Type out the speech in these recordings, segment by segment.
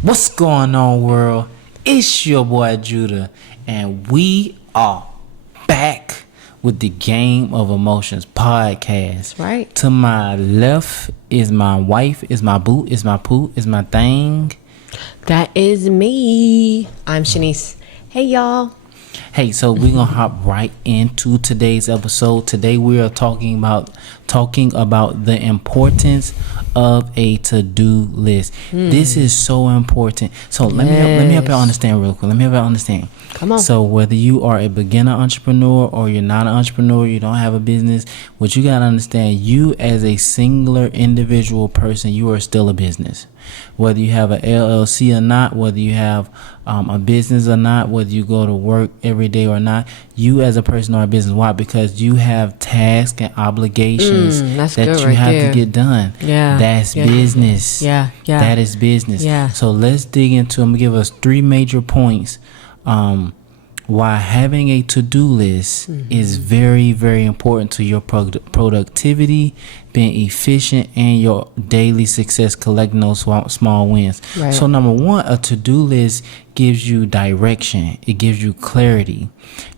What's going on, world? It's your boy Judah, and we are back with the Game of Emotions podcast. Right. To my left is my wife, is my boo, is my poo, is my thing. That is me. I'm Shanice. Hey, y'all. Hey, so we're gonna hop right into today's episode. Today we are talking about the importance of a to-do list. This is so important. So let me help you understand real quick. Come on. So whether you are a beginner entrepreneur or you're not an entrepreneur, you don't have a business, what you gotta understand, you as a singular individual person, you are still a business. Whether you have an LLC or not, whether you have a business or not, whether you go to work every day or not, you as a person are a business. Why? Because you have tasks and obligations that you have to get done. Yeah. That's business. Yeah. That is business. Yeah. So let's dig into them. Give us 3 major points why having a to-do list is very, very important to your productivity, being efficient, and your daily success, collecting those small wins. Right. So number one, a to-do list gives you direction. It gives you clarity,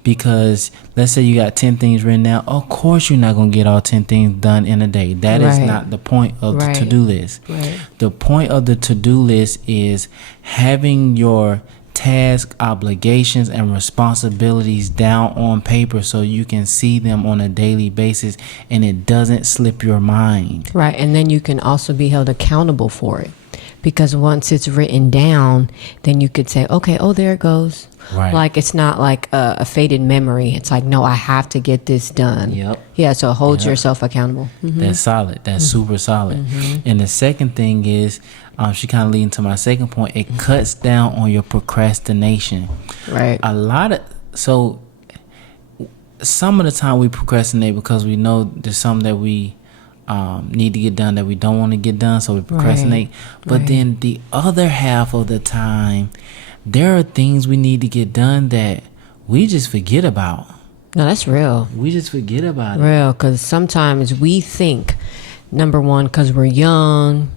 because let's say you got 10 things written down. Of course, you're not going to get all 10 things done in a day. That is not the point of the to-do list. Right. The point of the to-do list is having your task, obligations, and responsibilities down on paper so you can see them on a daily basis and it doesn't slip your mind. Right. And then you can also be held accountable for it, because once it's written down, then you could say, okay, oh, there it goes. Right. Like, it's not like a faded memory. It's like, no, I have to get this done. Yep. Yeah. So hold yourself accountable. That's solid. That's super solid. And the second thing is, she kind of leading to my second point. It cuts down on your procrastination. Right. Some of the time we procrastinate because we know there's something that we need to get done that we don't want to get done, so we procrastinate. But then the other half of the time, there are things we need to get done that we just forget about. No, that's real. We just forget about it. Real, because sometimes we think, number one, because we're young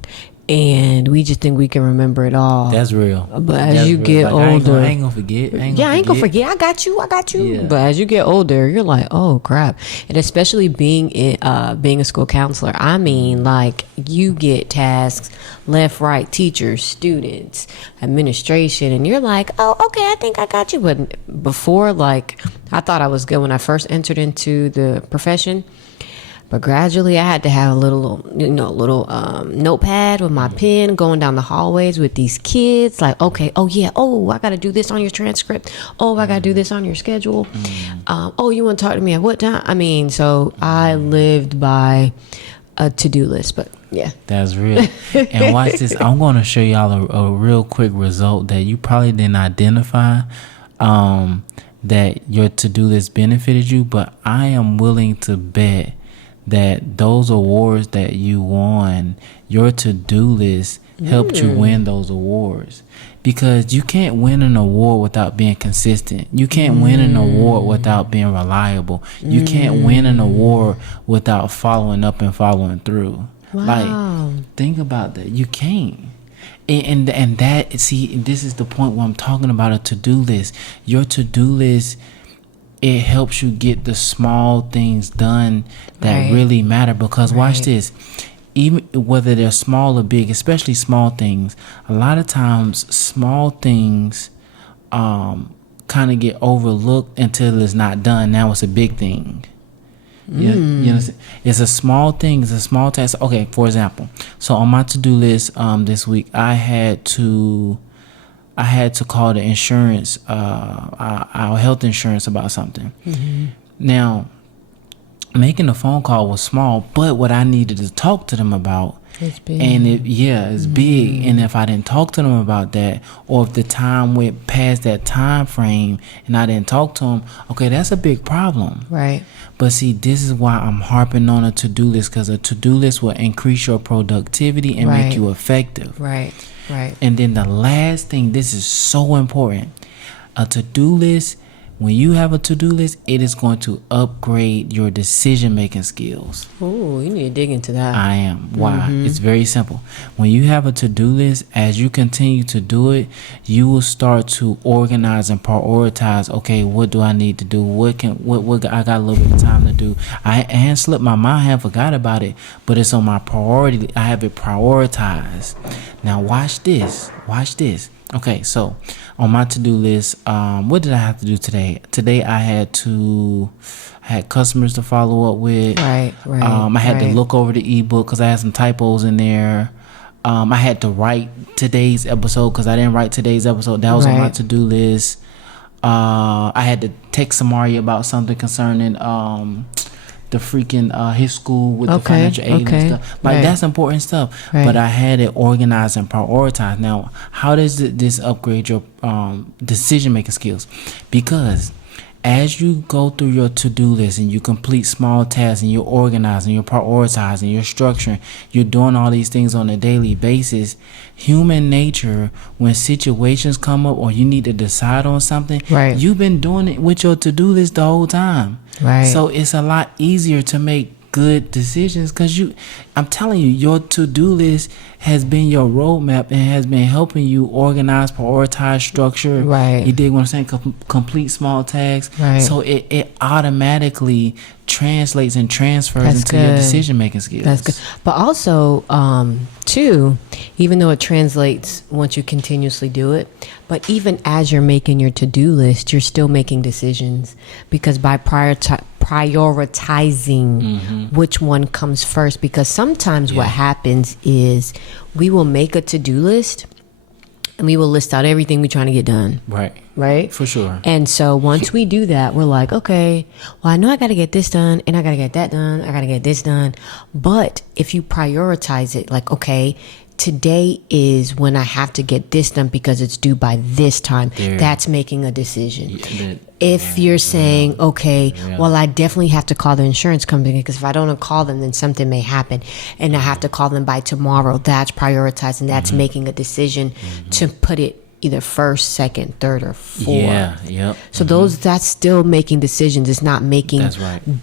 and we just think we can remember it all. That's real. But as you get older, I ain't gonna forget. I ain't gonna forget. I got you. Yeah. But as you get older, you're like, oh crap. And especially being a school counselor, I mean, like, you get tasks left, right, teachers, students, administration, and you're like, oh, okay, I think I got you. But before, like, I thought I was good when I first entered into the profession. But gradually, I had to have a little notepad with my pen, going down the hallways with these kids. Like, okay, oh yeah, oh, I got to do this on your transcript. Oh, I got to do this on your schedule. Oh, you want to talk to me at what time? I mean, so I lived by a to-do list. But yeah, that's real. And watch this. I'm going to show y'all a real quick result that you probably didn't identify. That your to-do list benefited you, but I am willing to bet that those awards that you won, your to-do list helped you win those awards. Because you can't win an award without being consistent. You can't win an award without being reliable. You can't win an award without following up and following through. Wow. Like, think about that. You can't. And that, see, this is the point where I'm talking about a to-do list. Your to-do list, it helps you get the small things done that really matter. Because watch this, even whether they're small or big, especially small things, a lot of times small things kind of get overlooked until it's not done. Now it's a big thing. You understand? It's a small thing. It's a small task. Okay, for example, so on my to-do list this week, I had to call the insurance, our health insurance, about something. Now, making the phone call was small, but what I needed to talk to them about, it's big. And it's big. And if I didn't talk to them about that, or if the time went past that time frame and I didn't talk to them, okay, that's a big problem. Right. But see, this is why I'm harping on a to-do list, because a to-do list will increase your productivity and make you effective. Right. And then the last thing, this is so important. A to-do list when you have a to-do list, it is going to upgrade your decision-making skills. Oh, you need to dig into that. I am. Why? It's very simple. When you have a to-do list, as you continue to do it, you will start to organize and prioritize. Okay, what do I need to do? What I got a little bit of time to do. I had slipped my mind. I have forgot about it, but it's on my priority. I have it prioritized. Now watch this. Watch this. Okay, so on my to-do list, what did I have to do today? Today I had customers to follow up with. Right. I had to look over the ebook because I had some typos in there. I had to write today's episode because I didn't write today's episode. That was on my to-do list. I had to text Samari about something concerning the freaking his school with the financial aid and stuff. Like that's important stuff. But I had it organized and prioritized. Now, how does this upgrade your decision making skills? Because as you go through your to-do list and you complete small tasks and you're organizing, you're prioritizing, you're structuring, you're doing all these things on a daily basis, human nature, when situations come up or you need to decide on something, you've been doing it with your to-do list the whole time. So it's a lot easier to make good decisions because I'm telling you, your to-do list has been your roadmap and has been helping you organize, prioritize, structure. You dig what I'm saying? Complete small tasks. So it automatically translates and transfers into your decision-making skills. That's good. But also, too, even though it translates once you continuously do it, but even as you're making your to-do list, you're still making decisions because by prioritizing which one comes first, because sometimes what happens is we will make a to-do list and we will list out everything we're trying to get done. Right? For sure. And so once we do that, we're like, okay, well, I know I got to get this done and I got to get that done. I got to get this done. But if you prioritize it, like, okay, today is when I have to get this done because it's due by this time. That's making a decision. If you're saying, okay, well, I definitely have to call the insurance company because if I don't call them, then something may happen and I have to call them by tomorrow. That's prioritizing. That's making a decision to put it either first, second, third, or fourth. So that's still making decisions. It's not making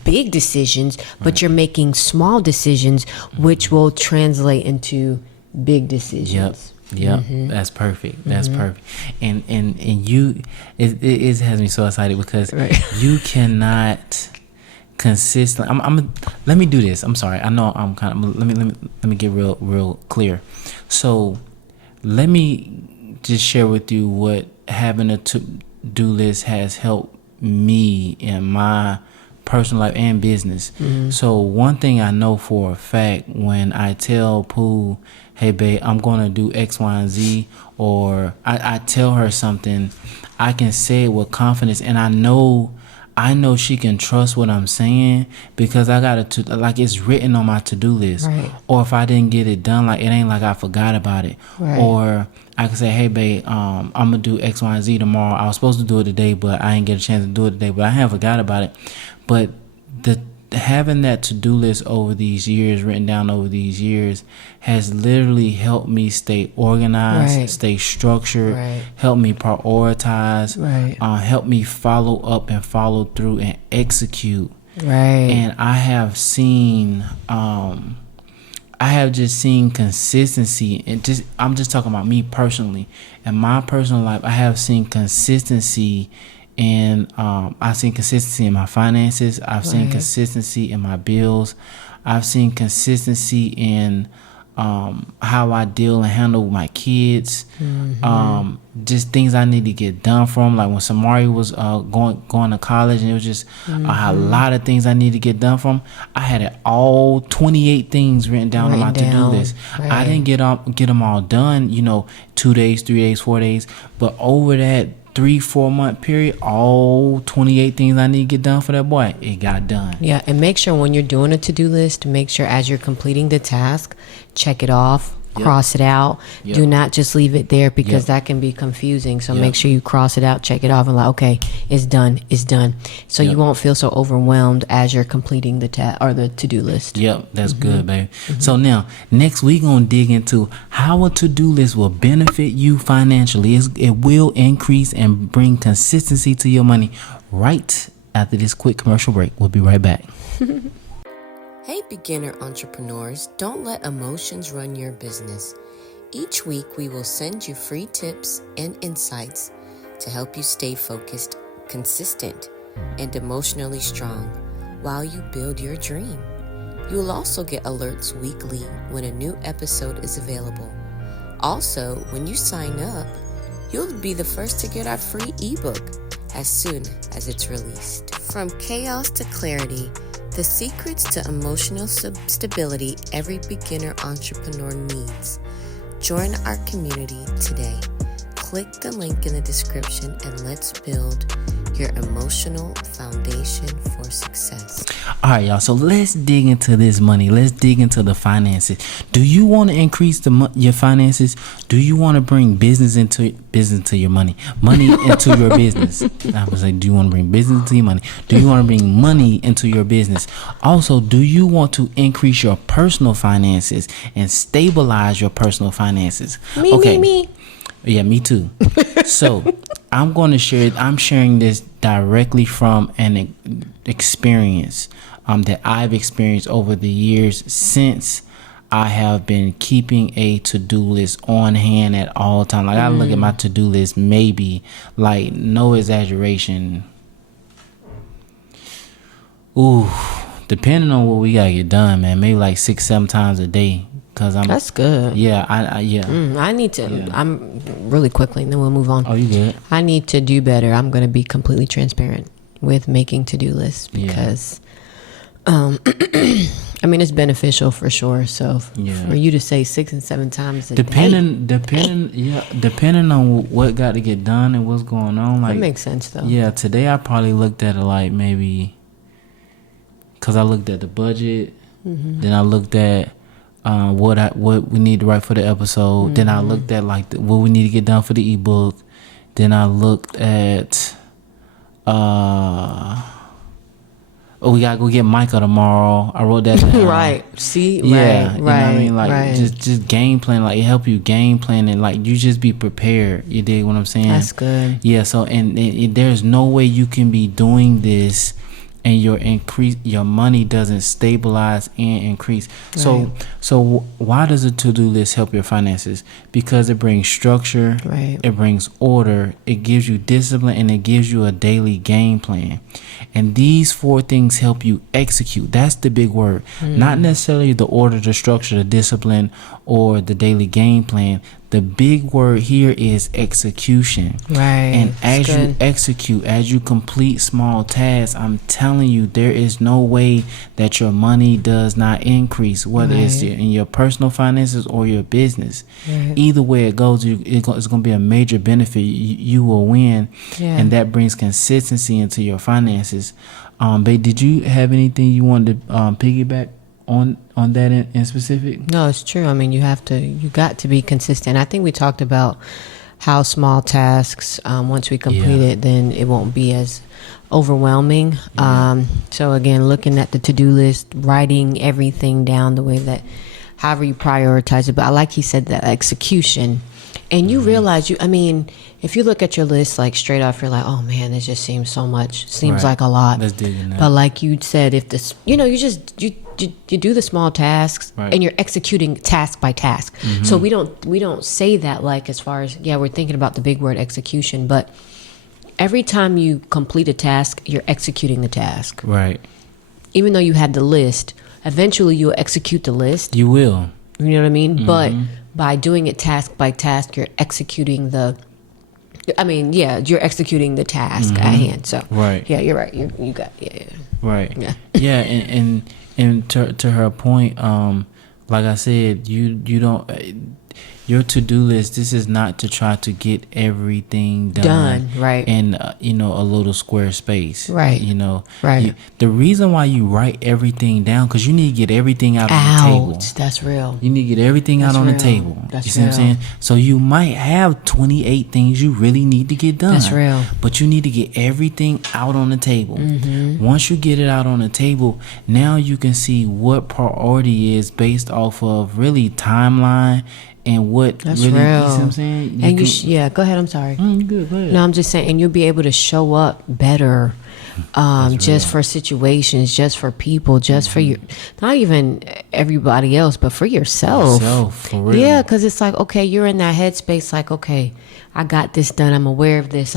big decisions, but you're making small decisions, which will translate into big decisions. That's perfect. That's perfect. And you, it has me so excited because you cannot consistently. Let me do this. I'm sorry. I know I'm kind of. Let me get real clear. So, let me just share with you what having a to-do list has helped me in my personal life and business. So one thing I know for a fact, when I tell Pooh, hey babe, I'm gonna do X, Y, and Z, or I tell her something, I can say it with confidence, and I know she can trust what I'm saying because I got to like it's written on my to-do list. Or if I didn't get it done, like it ain't like I forgot about it. Or I can say, hey babe, I'm gonna do X, Y, and Z tomorrow. I was supposed to do it today, but I didn't get a chance to do it today, but I haven't forgot about it. But having that to-do list over these years, written down over these years, has literally helped me stay organized, stay structured, help me prioritize, help me follow up and follow through and execute. And I have seen just seen consistency, and I'm just talking about me personally. In my personal life, I have seen consistency. And I've seen consistency in my finances. I've seen consistency in my bills. I've seen consistency in how I deal and handle my kids. Just things I need to get done from. Like when Samari was going to college, and it was just a lot of things I need to get done from. I had it all 28 things written down on my to-do list. I didn't get them all done. 2 days, 3 days, 4 days. But over that 3-4 month period, all 28 things I need to get done for that boy, it got done. And make sure when you're doing a to-do list, make sure as you're completing the task, check it off, cross it out. Do not just leave it there because that can be confusing. So make sure you cross it out, check it off, and like, okay, it's done. So you won't feel so overwhelmed as you're completing the task or the to-do list. That's good, baby. So now, next we're going to dig into how a to-do list will benefit you financially. It will increase and bring consistency to your money right after this quick commercial break. We'll be right back. Hey, beginner entrepreneurs, don't let emotions run your business. Each week, we will send you free tips and insights to help you stay focused, consistent, and emotionally strong while you build your dream. You will also get alerts weekly when a new episode is available. Also, when you sign up, you'll be the first to get our free ebook as soon as it's released. From chaos to clarity, the secrets to emotional stability every beginner entrepreneur needs. Join our community today. Click the link in the description and let's build your emotional foundation for success. All right, y'all. So let's dig into this money. Let's dig into the finances. Do you want to increase your finances? Do you want to bring business into your money into your business? I was like, do you want to bring business into your money? Do you want to bring money into your business? Also, do you want to increase your personal finances and stabilize your personal finances? Me. Yeah, me too. So I'm sharing this directly from an experience that I've experienced over the years since I have been keeping a to-do list on hand at all times. Like I look at my to-do list, maybe, like, no exaggeration. Depending on what we gotta get done, man, maybe like 6-7 times a day. That's good. Yeah, I need to. Yeah. I'm really quickly, and then we'll move on. Oh, you good? I need to do better. I'm going to be completely transparent with making to-do lists because, I mean, it's beneficial for sure. So for you to say 6 and 7 times a day, depending on what got to get done and what's going on, like, that makes sense though. Yeah, today I probably looked at it like maybe because I looked at the budget, then I looked at what we need to write for the episode. Then I looked at like what we need to get done for the ebook. Then I looked at we gotta go get Micah tomorrow. I wrote that down. Right. See. Yeah. Right. You know what I mean? Like just game plan. Like it help you game plan and like you just be prepared. You dig what I'm saying? That's good. Yeah. So and there's no way you can be doing this and your money doesn't stabilize and increase. Right. So why does a to-do list help your finances? Because it brings structure, right. It brings order, it gives you discipline, and it gives you a daily game plan. And these 4 things help you execute. That's the big word. Not necessarily the order, the structure, the discipline, or the daily game plan. The big word here is execution. Right. And as you execute, as you complete small tasks, I'm telling you, there is no way that your money does not increase, whether it's in your personal finances or your business. Right. Either way it goes, it's going to be a major benefit. You will win, and that brings consistency into your finances. Babe, did you have anything you wanted to piggyback on that in specific? No, it's true. I mean, you got to be consistent. I think we talked about how small tasks, once we complete it, then it won't be as overwhelming. So again, looking at the to-do list, writing everything down the way that, however you prioritize it. But I like he said that execution. And you realize if you look at your list like straight off, you're like, oh man, this just seems so much. Seems like a lot. Let's dig in that. But like you said, if this, you do the small tasks and you're executing task by task. So we don't say that like as far as, we're thinking about the big word execution, but every time you complete a task, you're executing the task. Right. Even though you had the list, eventually you'll execute the list. You will. You know what I mean? But by doing it task by task, you're executing you're executing the task at hand. So yeah, you're right. You got right. Yeah, and to her point, like I said, you don't. Your to-do list, this is not to try to get everything done right, in a little square space, right, right. The reason why you write everything down, because you need to get everything out on the table. That's real. You need to get everything out on the table. That's you see what I'm saying? So you might have 28 things you really need to get done. That's real. But you need to get everything out on the table. Once you get it out on the table, now you can see what priority is based off of really timeline and what that's really, real. You see what I'm saying? Go ahead. I'm sorry. You good, go ahead. No, I'm just saying, and you'll be able to show up better just for situations, just for people, just for your, not even everybody else, but for yourself. For real. Yeah, because it's like, okay, you're in that headspace, like, okay, I got this done. I'm aware of this.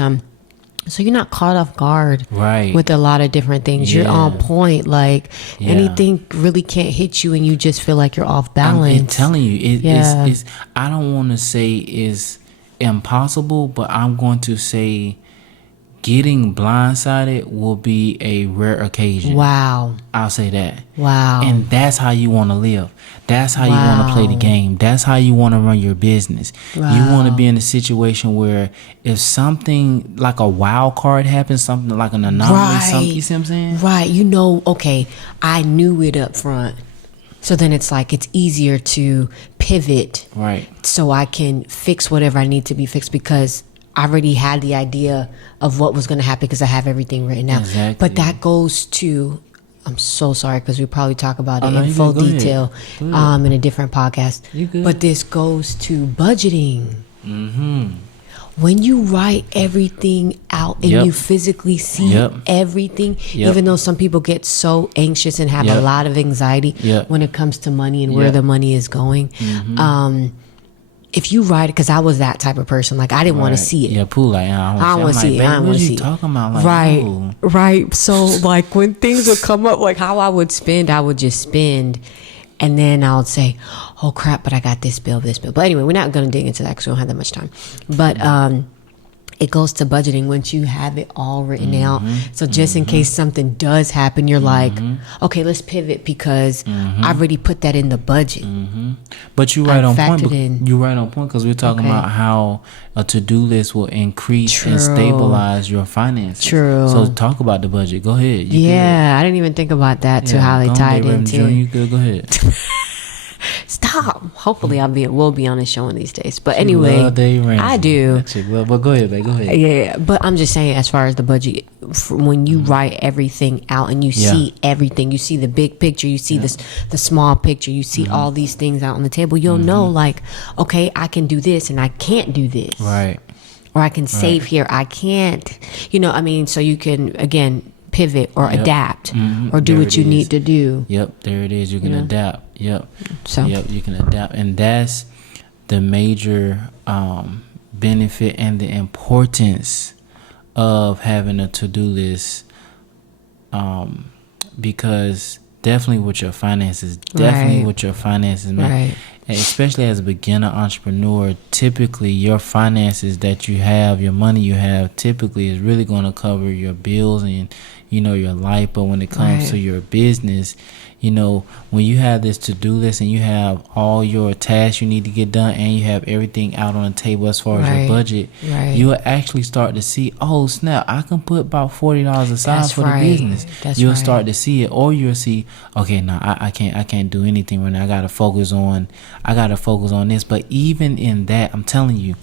So you're not caught off guard, Right. with a lot of different things. You're Yeah. on point. Like Yeah. anything really can't hit you, and you just feel like you're off balance. I'm telling you, Yeah. it's I don't want to say it's impossible, but I'm going to say getting blindsided will be a rare occasion. Wow. I'll say that. Wow. And that's how you want to live. That's how you want to play the Wow. game. That's how you want to run your business. You want to Wow. be in a situation where if something like a wild card happens, something like an anomaly, something, you see what I'm saying? Right. You know, okay, I knew it up front. So then it's like it's easier to pivot Right. so I can fix whatever I need to be fixed because I already had the idea of what was going to happen because I have everything written out. Exactly. But that goes to, I'm so sorry because we probably talk about it no, in you full good. Go ahead. detail Go ahead. in a different podcast. You good. But this goes to budgeting. Mm-hmm. When you write everything out and Yep. you physically see Yep. everything, Yep. even though some people get so anxious and have a Yep. lot of anxiety Yep. when it comes to money and where Yep. the money is going, if you write it, because I was that type of person, like I didn't want to see it. Yeah, Pooh, like, I I don't want to see it. I don't What want to you see it. talking about? Like, right, no. right. So like when things would come up, like how I would spend, I would just spend, and then I would say, "Oh crap!" But I got this bill, this bill. But anyway, we're not going to dig into that because we don't have that much time. But it goes to budgeting once you have it all written out. So just in case something does happen, you're like, okay, let's pivot because I've already put that in the budget. But you're right I on point. factored in. You're right on point because we're talking Okay. about how a to-do list will increase and True. stabilize your finances. True. So talk about the budget. Go ahead. You Yeah, I didn't even think about that good. to how they go on, tied Reverend into. Junior, you good? Go ahead. Stop. Hopefully, we'll be on this show one of these days. But anyway, Love Dave Ramsey. I do. That chick love- But go ahead, babe. Go ahead. Yeah, but I'm just saying, as far as the budget, when you write everything out and you Yeah. see everything, you see the big picture, you see the small picture, you see all these things out on the table, you'll know, like, okay, I can do this and I can't do this. Right. Or I can save here, I can't. You know, I mean, so you can, again, pivot or adapt or do There what it you is. need to do. Yep, there it is. You can Yeah. adapt. Yep. So- Yep, you can adapt. And that's the major benefit and the importance of having a to-do list, because definitely with your finances, Right. man. Right. And especially as a beginner entrepreneur, typically your finances that you have, your money you have, typically is really going to cover your bills and your life. But when it comes Right. to your business, when you have this to-do list and you have all your tasks you need to get done and you have everything out on the table as far as your Right. budget, Right. you'll actually start to see, oh snap, I can put about $40 aside That's for right. the business. That's You'll right. start to see it, or you'll see, okay, no, I can't do anything right now. I gotta focus on this. But even in that, I'm telling you,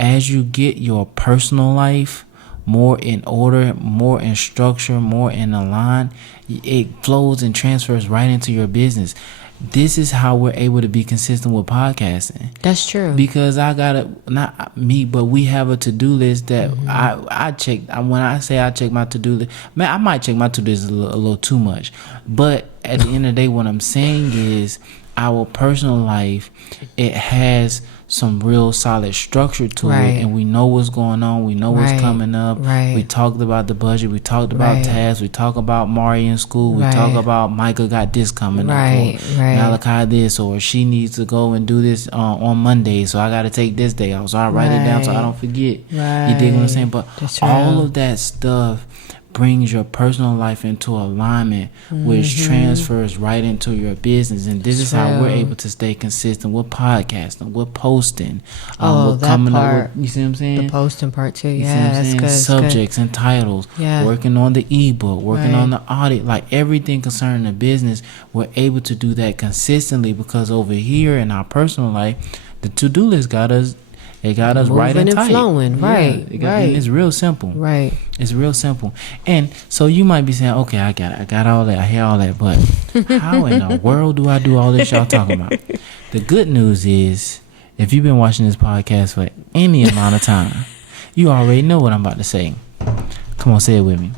as you get your personal life more in order, more in structure, more in a line, it flows and transfers right into your business. This is how we're able to be consistent with podcasting. That's true. Because I gotta, not me, but we have a to-do list that I check. When I say I check my to-do list, man, I might check my to-do list a little too much. But at the end of the day, what I'm saying is our personal life, it has some real solid structure to Right. it, and we know what's going on. We know what's Right. coming up. Right. We talked about the budget. We talked about Right. tasks. We talk about Mari in school. We Right. talk about Micah got this coming Right, up, or right. Malachi this, or she needs to go and do this on Monday, so I got to take this day off. So I write it down so I Right. don't forget. You dig what I'm saying? But That's all real. of that stuff brings your personal life into alignment, which transfers right into your business. And this is how we're True. able to stay consistent with podcasting, with posting, Oh, with that coming part. up with, you see what I'm saying? The posting part too. You see what Yeah, I'm that's saying? good. that's good. Subjects and titles, Yeah. working on the ebook, working Right. on the audit, like everything concerning the business, we're able to do that consistently because over here in our personal life, the to-do list got us right Moving and and tight. flowing. Yeah, Right, and right. it's real simple. Right. It's real simple. And so you might be saying, okay, I got all that, I hear all that, but how in the world do I do all this y'all talking about? The good news is, if you've been watching this podcast for any amount of time, you already know what I'm about to say. Come on, say it with me.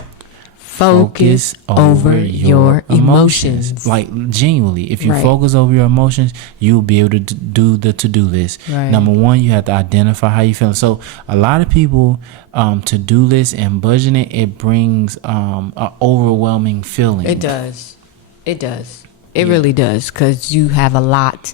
Focus over your emotions. Like, genuinely, if you Right. focus over your emotions, you'll be able to do the to-do list. Right. Number one, you have to identify how you feeling. So a lot of people, to-do list and budgeting, it brings an overwhelming feeling. It does. It does. It really does, because you have a lot.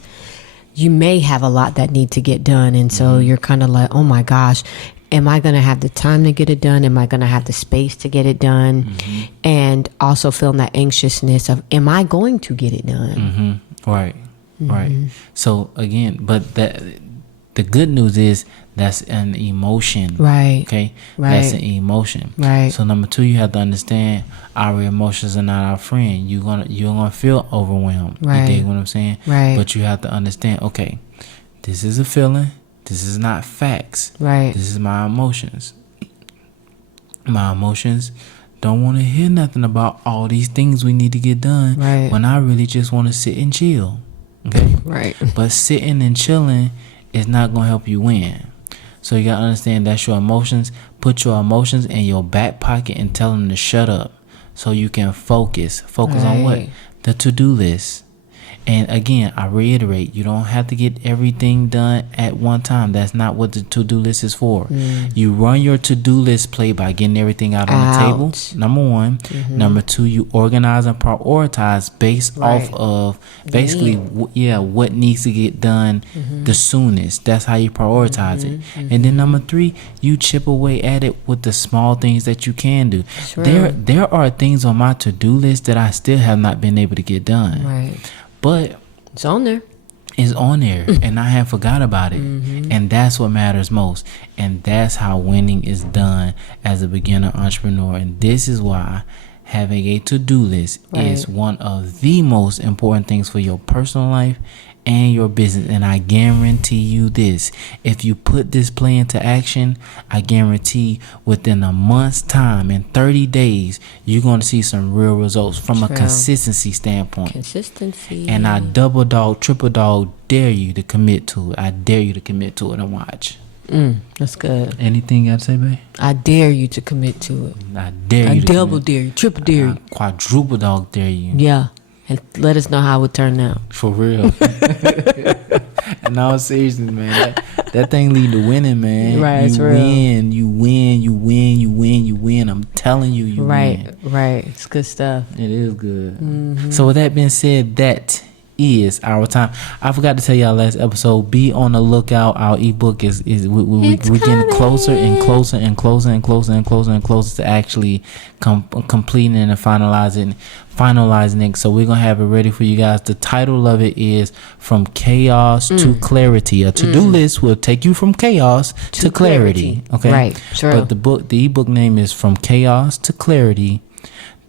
You may have a lot that need to get done, and so you're kind of like, oh my gosh, am I going to have the time to get it done? Am I going to have the space to get it done? And also feeling that anxiousness of, am I going to get it done? Right. So again, but the good news is that's an emotion. Right. Okay. Right. That's an emotion. Right. So number two, you have to understand our emotions are not our friend. You're gonna feel overwhelmed. Right. You dig what I'm saying? Right. But you have to understand, okay, this is a feeling. This is not facts. Right. This is my emotions. My emotions don't want to hear nothing about all these things we need to get done. Right. When I really just want to sit and chill. Okay. Right. But sitting and chilling is not gonna help you win. So you gotta understand that's your emotions. Put your emotions in your back pocket and tell them to shut up, so you can focus. Focus on what? Right. The to-do list. And again, I reiterate, you don't have to get everything done at one time. That's not what the to-do list is for. You run your to-do list play by getting everything out on the table. Number one. Number two, you organize and prioritize based Right. off of basically what needs to get done the soonest. That's how you prioritize it. And then number three, you chip away at it with the small things that you can do. Sure. There are things on my to-do list that I still have not been able to get done. Right. But It's on there. it's on there and I have forgot about it. And that's what matters most. And that's how winning is done as a beginner entrepreneur. And this is why having a to-do list is Right. one of the most important things for your personal life and your business. And I guarantee you this, if you put this plan into action, I guarantee within a month's time, in 30 days, you're going to see some real results from a True. consistency standpoint. Consistency. And I double dog, triple dog dare you to commit to it. I dare you to commit to it and watch. That's good. Anything you got to say, babe? I dare you to commit to it. I dare I you to double commit. dare you, triple dare you. I quadruple dog dare you. Yeah. And let us know how it turned out. For real. And all seriousness, man, that thing lead to winning, man. Right, it's you real. win, you win, you win, you win, you win. I'm telling you, you win. Right. It's good stuff. It is good. So with that being said, that is our time. I forgot to tell y'all last episode, be on the lookout. Our ebook is we're getting closer and closer and closer and closer and closer and closer to actually completing and finalizing it. So we're gonna have it ready for you guys. The title of it is From Chaos to Clarity. A to-do list will take you from chaos to clarity. Okay, Right, sure. But the ebook name is From Chaos to Clarity: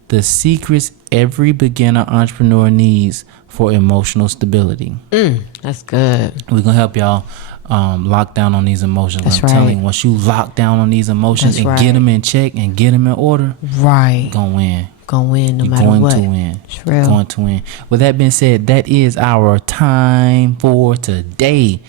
The Secrets Every Beginner Entrepreneur Needs for Emotional Stability. That's good. We're gonna help y'all lock down on these emotions. That's I'm telling right. you, once you lock down on these emotions That's and right. get them in check and get them in order, Right. you're gonna win. Gonna win no You're matter going what. to win. It's You're real. going to win. With that being said, that is our time for today.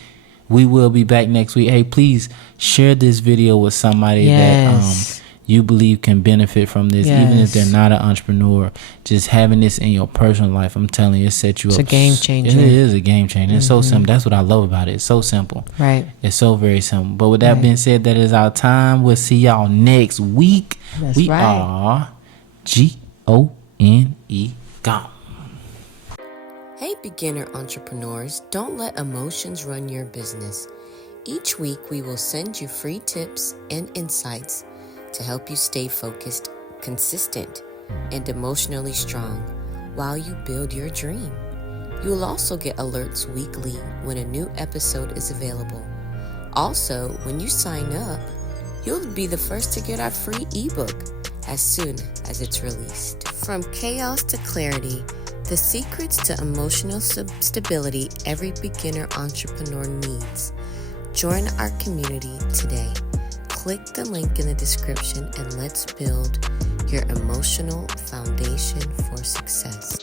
We will be back next week. Hey, please share this video with somebody Yes. that you believe can benefit from this, even if Yes. they're not an entrepreneur. Just having this in your personal life, I'm telling you, it sets you It's up. a game changer. It is a game changer. It's so simple. That's what I love about it. It's so simple. Right. It's so very simple. But with that Right. being said, that is our time. We'll see y'all next week. That's we right. are GONE. Gone. Hey, beginner entrepreneurs, don't let emotions run your business. Each week, we will send you free tips and insights to help you stay focused, consistent, and emotionally strong while you build your dream. You will also get alerts weekly when a new episode is available. Also, when you sign up, you'll be the first to get our free ebook as soon as it's released. From chaos to clarity, the secrets to emotional stability every beginner entrepreneur needs. Join our community today. Click the link in the description and let's build your emotional foundation for success.